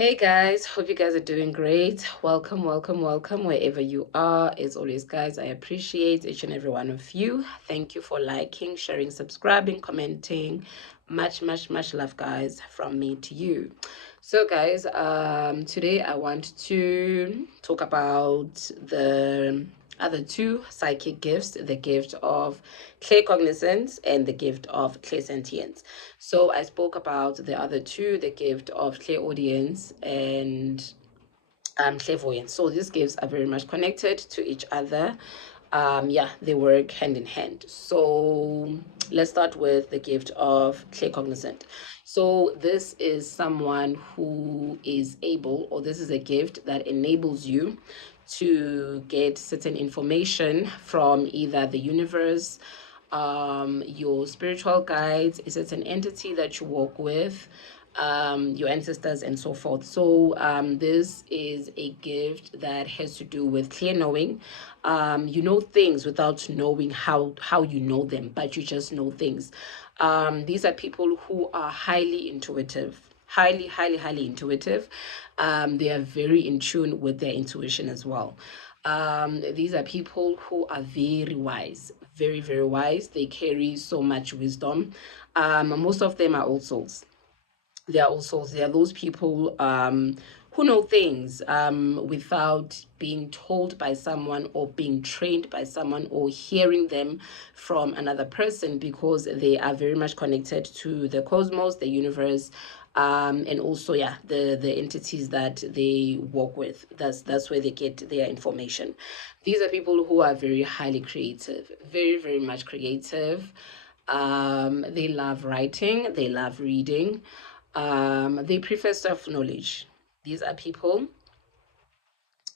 Hey guys, hope you guys are doing great. Welcome, welcome, welcome wherever you are. As always, guys, I appreciate each and every one of you. Thank you for liking, sharing, subscribing, commenting. Much love, guys, from me to you. So, guys, today I want to talk about the other two psychic gifts, the gift of claircognizance and the gift of clairsentience. So I spoke about the other two, the gift of clairaudience and clairvoyance. So these gifts are very much connected to each other. Yeah, they work hand in hand. So let's start with the gift of claircognizant. So this is someone who is able, or this is a gift that enables you to get certain information from either the universe, your spiritual guides, a certain entity that you work with, your ancestors, and so forth. So this is a gift that has to do with clear knowing. You know things without knowing how you know them, but you just know things. These are people who are highly intuitive, highly intuitive. They are very in tune with their intuition as well. These are people who are very wise, very wise. They carry so much wisdom. Most of them are all souls. They are all souls. They are those people who know things without being told by someone or being trained by someone or hearing them from another person, because they are very much connected to the cosmos, the universe, and also the entities that they work with. That's where they get their information. These are people who are very highly creative, very much creative. They love writing, they love reading, they prefer self-knowledge. These are people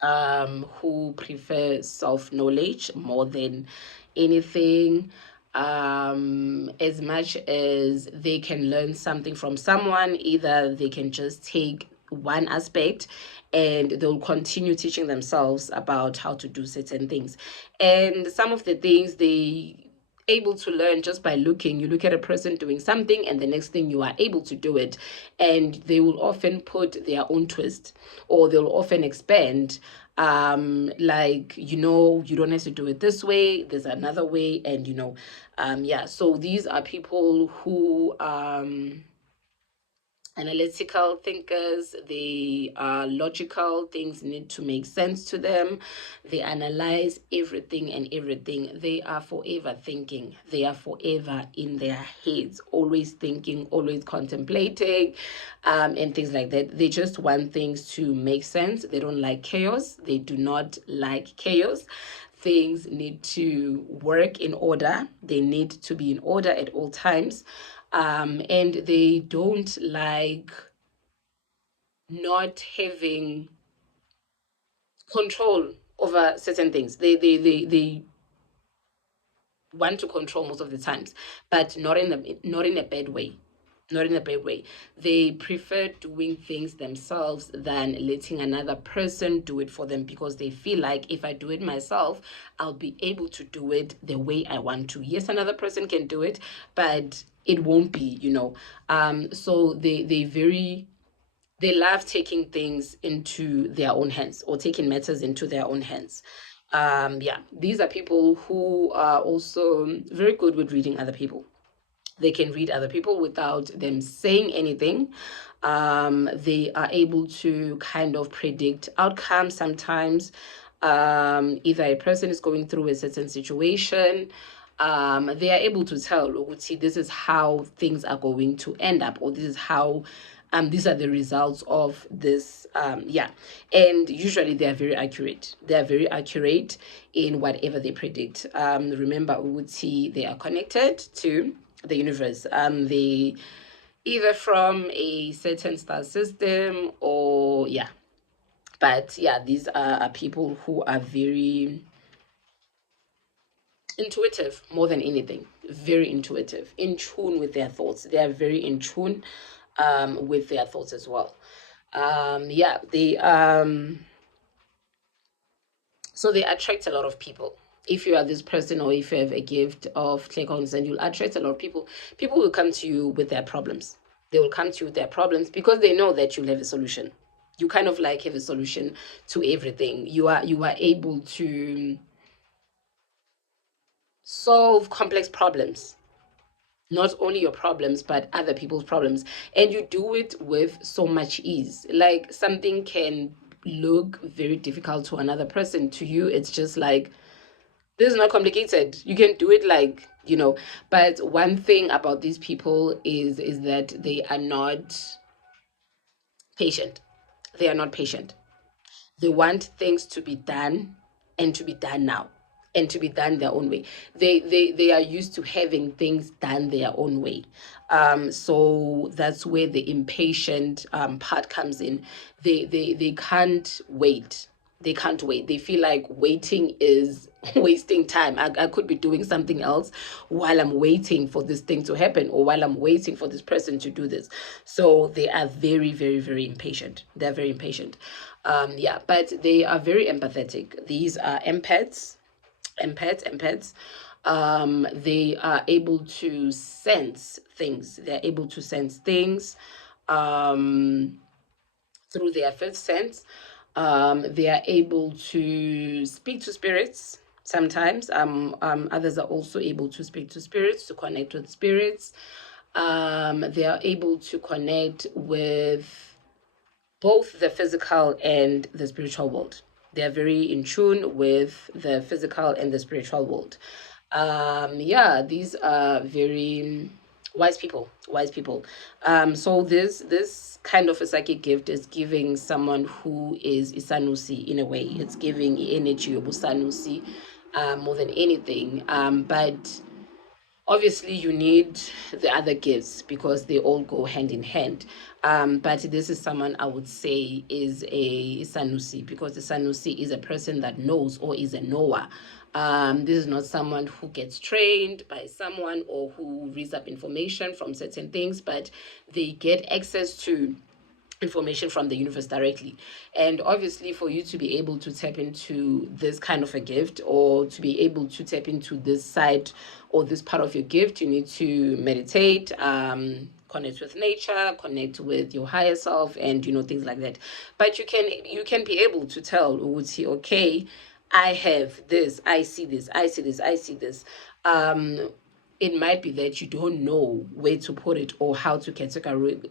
who prefer self-knowledge more than anything. As much as they can learn something from someone, either they can just take one aspect and they'll continue teaching themselves about how to do certain things. And some of the things they able to learn just by looking. You look at a person doing something and the next thing you are able to do it, and they will often put their own twist, or they'll often expand, like, you don't have to do it this way, there's another way. And so these are people who analytical thinkers. They are logical. Things need to make sense to them. They analyze everything and everything. They are forever thinking. They are forever in their heads, always thinking, always contemplating, and things like that. They just want things to make sense. They don't like chaos. They do not like chaos. Things need to work in order. They need to be in order at all times. And they don't like not having control over certain things. They want to control most of the times, but not in a bad way. Not in a bad way. They prefer doing things themselves than letting another person do it for them, because they feel like, if I do it myself, I'll be able to do it the way I want to. Yes, another person can do it, but it won't be, so they love taking things into their own hands, or taking matters into their own hands. These are people who are also very good with reading other people. They can read other people without them saying anything. They are able to kind of predict outcomes sometimes. Either a person is going through a certain situation, they are able to tell, see, this is how things are going to end up, or this is how these are the results of this. And usually they are very accurate. They are very accurate in whatever they predict. Remember, they are connected to the universe. They either from a certain star system, or but these are people who are very intuitive more than anything. Very intuitive, in tune with their thoughts. They are very in tune with their thoughts as well. They so they attract a lot of people. If you are this person, or if you have a gift of claircognizance, you'll attract a lot of people. People will come to you with their problems. They will come to you with their problems because they know that you'll have a solution. You kind of like have a solution to everything. You are able to solve complex problems, not only your problems but other people's problems, and you do it with so much ease. Like something can look very difficult to another person, to you it's just like, this is not complicated, you can do it, like, but one thing about these people is that they are not patient. They are not patient. They want things to be done, and to be done now, and to be done their own way. They are used to having things done their own way. So that's where the impatient part comes in. They can't wait. They can't wait. They feel like waiting is wasting time. I could be doing something else while I'm waiting for this thing to happen, or while I'm waiting for this person to do this. So they are very, very, very impatient. They're very impatient. Yeah, but they are very empathetic. These are empaths. They are able to sense things. They're able to sense things. Um, Through their fifth sense. They are able to speak to spirits sometimes. Others are also able to speak to spirits, to connect with spirits. They are able to connect with both the physical and the spiritual world. They are very in tune with the physical and the spiritual world. Yeah, these are very wise people. Wise people. So this kind of a psychic gift is giving someone who is isanusi in a way. It's giving energy of isanusi more than anything. But obviously you need the other gifts because they all go hand in hand. But this is someone I would say is a sanusi, because the sanusi is a person that knows, or is a knower. This is not someone who gets trained by someone or who reads up information from certain things, but they get access to information from the universe directly. And obviously for you to be able to tap into this kind of a gift, or to be able to tap into this side or this part of your gift, you need to meditate, connect with nature, connect with your higher self, and things like that. But you can be able to tell, okay, I have this, I see this, I see this, I see this. It might be that you don't know where to put it, or how to categorize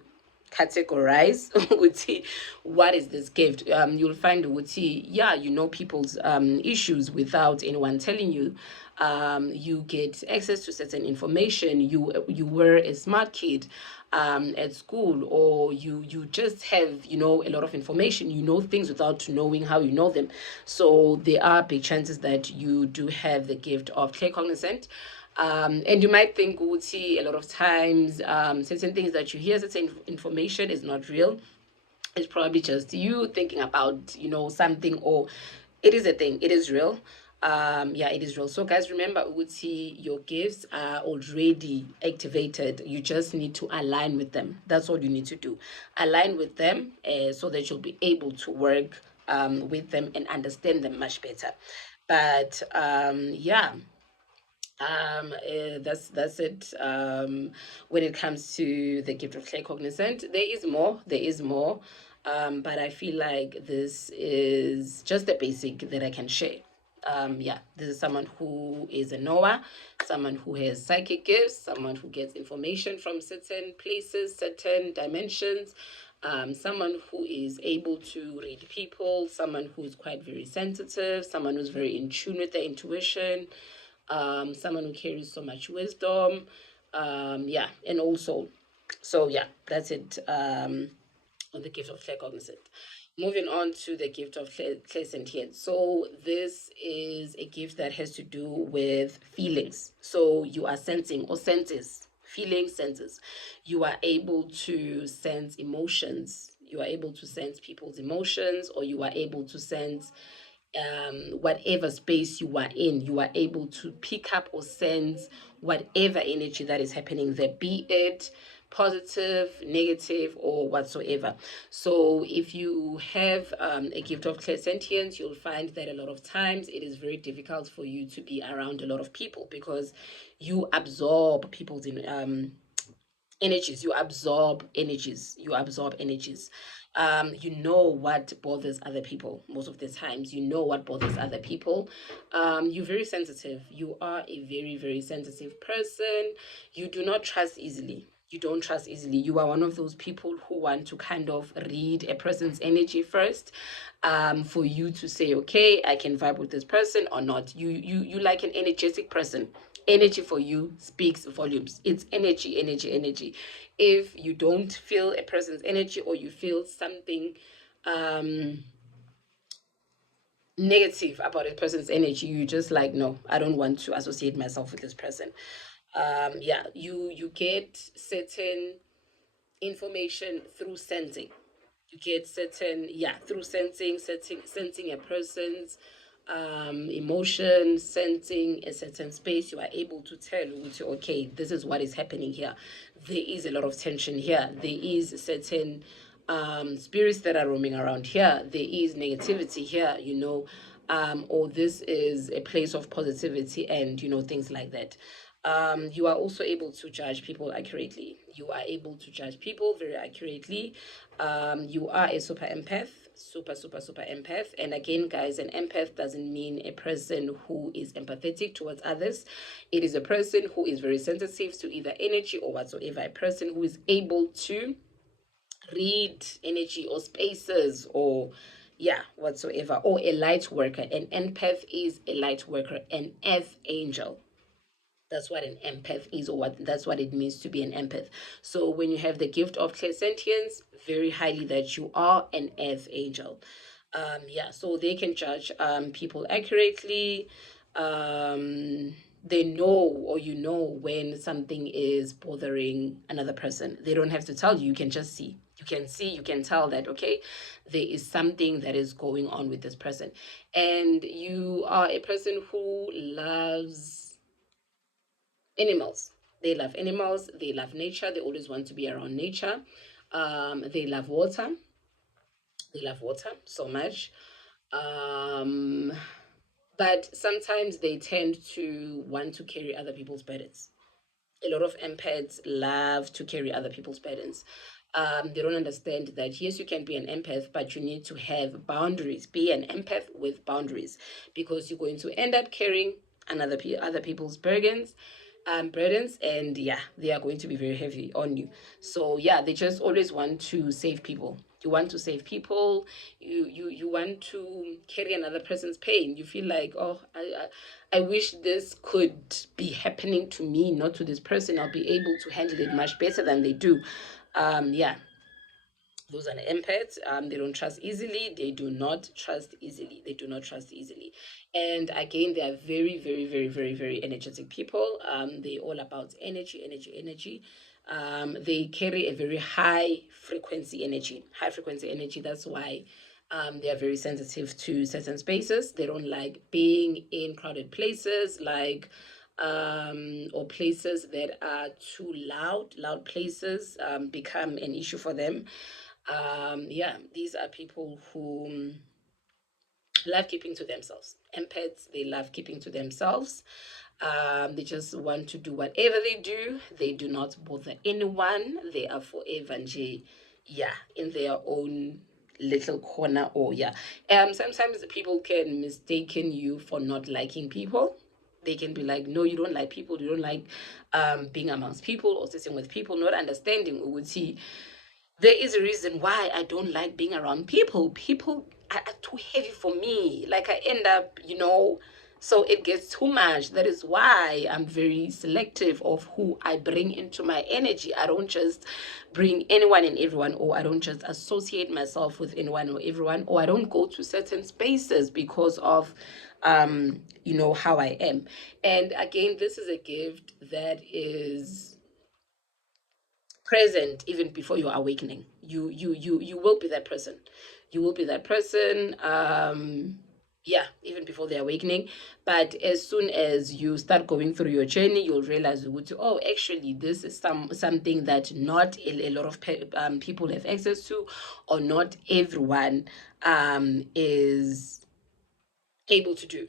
ukuthi, what is this gift. You'll find ukuthi, yeah, people's issues without anyone telling you. You get access to certain information. You were a smart kid at school, or you just have a lot of information. You know things without knowing how you know them. So there are big chances that you do have the gift of claircognizant. And you might think, Uti, a lot of times, certain things that you hear, certain information is not real. It's probably just you thinking about, something, or it is a thing, it is real. Yeah, it is real. So guys, remember, Uti, your gifts are already activated. You just need to align with them. That's all you need to do. Align with them, so that you'll be able to work with them and understand them much better. But yeah, that's it. When it comes to the gift of claircognizant, there is more, but I feel like this is just the basic that I can share. Yeah, this is someone who is a knower, someone who has psychic gifts, someone who gets information from certain places, certain dimensions, someone who is able to read people, someone who is quite very sensitive, someone who's very in tune with their intuition, someone who carries so much wisdom. Yeah, and also, so yeah, that's it on the gift of claircognizant. Moving on to the gift of clairsentience. So this is a gift that has to do with feelings. So you are sensing, or senses, feeling senses. You are able to sense emotions. You are able to sense people's emotions, or you are able to sense whatever space you are in. You are able to pick up or sense whatever energy that is happening there, be it positive, negative, or whatsoever. So if you have a gift of clairsentience, you'll find that a lot of times it is very difficult for you to be around a lot of people, because you absorb people's energies. You absorb energies. You know what bothers other people. Most of the times you know what bothers other people. You're very sensitive. You are a very, very sensitive person. You do not trust easily. You don't trust easily. You are one of those people who want to kind of read a person's energy first, for you to say, okay, I can vibe with this person or not. You like an energetic person. Energy for you speaks volumes. It's energy, energy, energy. If you don't feel a person's energy, or you feel something um negative about a person's energy, you just like, no, I don't want to associate myself with this person. Yeah, you get certain information through sensing. You get certain, yeah, through sensing a person's emotion, sensing a certain space. You are able to tell, okay, this is what is happening here. There is a lot of tension here. There is certain spirits that are roaming around here. There is negativity here, or this is a place of positivity, and things like that. You are also able to judge people accurately. You are able to judge people very accurately. You are a super empath, super, super, super empath. And again, guys, an empath doesn't mean a person who is empathetic towards others. It is a person who is very sensitive to either energy or whatsoever, a person who is able to read energy or spaces, or yeah, whatsoever, or a light worker. An empath is a light worker, an earth angel. That's what an empath is, or that's what it means to be an empath. So when you have the gift of clairsentience, very highly that you are an earth angel. Yeah, so they can judge people accurately. They know, or when something is bothering another person. They don't have to tell you. You can just see. You can see, you can tell that, okay, there is something that is going on with this person. And you are a person who loves animals. They love animals. They love nature. They always want to be around nature. They love water. They love water so much. Um, but sometimes they tend to want to carry other people's burdens. A lot of empaths love to carry other people's burdens. They don't understand that yes, you can be an empath, but you need to have boundaries. Be an empath with boundaries, because you're going to end up carrying other people's burdens, and yeah, they are going to be very heavy on you. So yeah, they just always want to save people. You want to save people. You want to carry another person's pain. You feel like, oh, I wish this could be happening to me, not to this person. I'll be able to handle it much better than they do. Yeah, those are the empaths. They don't trust easily. They do not trust easily. They do not trust easily. And again, they are very, very, very, very, very energetic people. They're all about energy, energy, energy. They carry a very high frequency energy. High frequency energy. That's why they are very sensitive to certain spaces. They don't like being in crowded places, like or places that are too loud. Loud places become an issue for them. Yeah, these are people who love keeping to themselves. Empaths, they love keeping to themselves. They just want to do whatever they do. They do not bother anyone. They are forever yeah, in their own little corner. Or yeah, sometimes people can mistaken you for not liking people. They can be like, no, you don't like people. You don't like being amongst people or sitting with people. Not understanding, we would see there is a reason why I don't like being around people. People are too heavy for me. Like I end up, so it gets too much. That is why I'm very selective of who I bring into my energy. I don't just bring anyone and everyone, or I don't just associate myself with anyone or everyone, or I don't go to certain spaces because of how I am. And again, this is a gift that is present even before your awakening. You will be that person. You will be that person. Yeah, even before the awakening. But as soon as you start going through your journey, you'll realize, oh, actually this is something that not a lot of people have access to, or not everyone is able to do.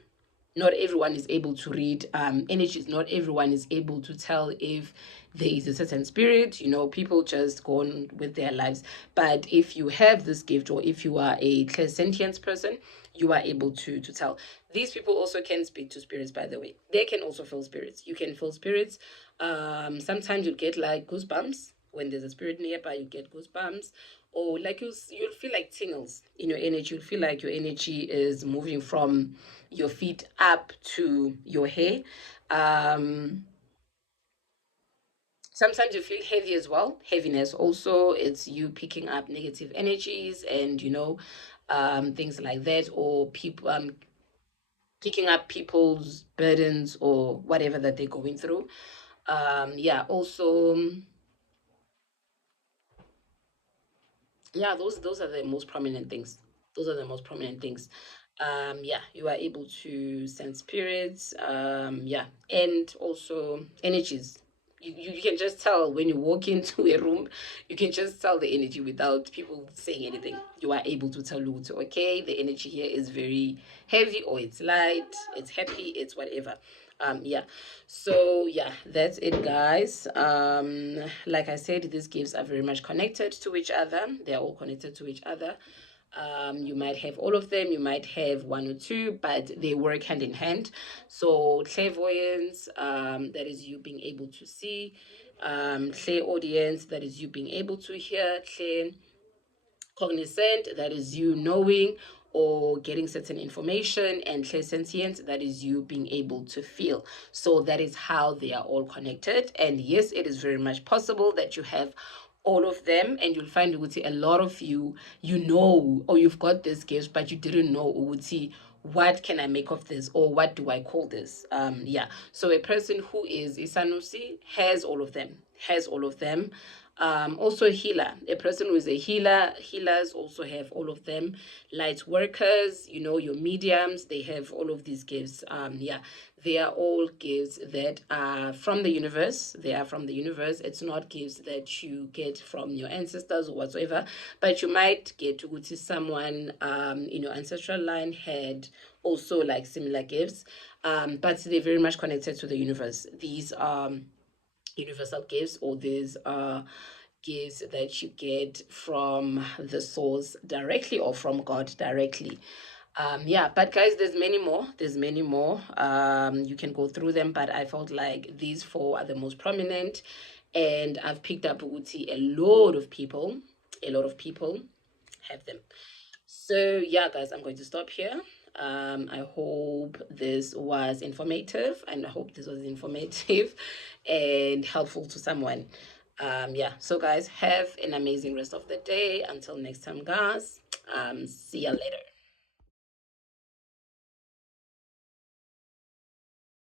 Not everyone is able to read energies. Not everyone is able to tell if there is a certain spirit, people just go on with their lives. But if you have this gift, or if you are a clairsentience person, you are able to tell. These people also can speak to spirits, by the way. They can also feel spirits. You can feel spirits. Sometimes you get like goosebumps when there's a spirit nearby. You get goosebumps, or like you'll feel like tingles in your energy. You'll feel like your energy is moving from your feet up to your hair. Um, Sometimes you feel heavy as well. Heaviness also, it's you picking up negative energies, and things like that, or people picking up people's burdens or whatever that they're going through. Yeah, also, yeah, those are the most prominent things. Those are the most prominent things. Yeah, you are able to sense spirits. Yeah, and also energies. You can just tell when you walk into a room. You can just tell the energy without people saying anything. You are able to tell Luto, okay, the energy here is very heavy, or it's light, it's happy, it's whatever. Yeah, so yeah, that's it, guys. Like I said, these gifts are very much connected to each other. They're all connected to each other. You might have all of them, you might have one or two, but they work hand in hand. So clairvoyance, that is you being able to see. Clairaudience, that is you being able to hear. Cognizant, that is you knowing or getting certain information, and clairsentient, that is you being able to feel. So that is how they are all connected. And yes, it is very much possible that you have all of them, and you'll find Uguti, a lot of you, or you've got this gift, but you didn't know Uguti, what can I make of this, or what do I call this? Yeah, so a person who is isanusi has all of them, has all of them. Also a healer, a person who is a healer. Healers also have all of them. Light workers, your mediums, they have all of these gifts. Yeah, they are all gifts that are from the universe. They are from the universe. It's not gifts that you get from your ancestors or whatsoever, but you might get to go to someone in your ancestral line had also like similar gifts. But they're very much connected to the universe. These universal gifts, or these gifts that you get from the source directly, or from God directly. Yeah, but guys, there's many more. There's many more. You can go through them, but I felt like these four are the most prominent, and I've picked up Uti, a lot of people have them. So yeah, guys, I'm going to stop here. I hope this was informative, and I hope this was informative and helpful to someone. Yeah, so guys, have an amazing rest of the day. Until next time, guys. See you later.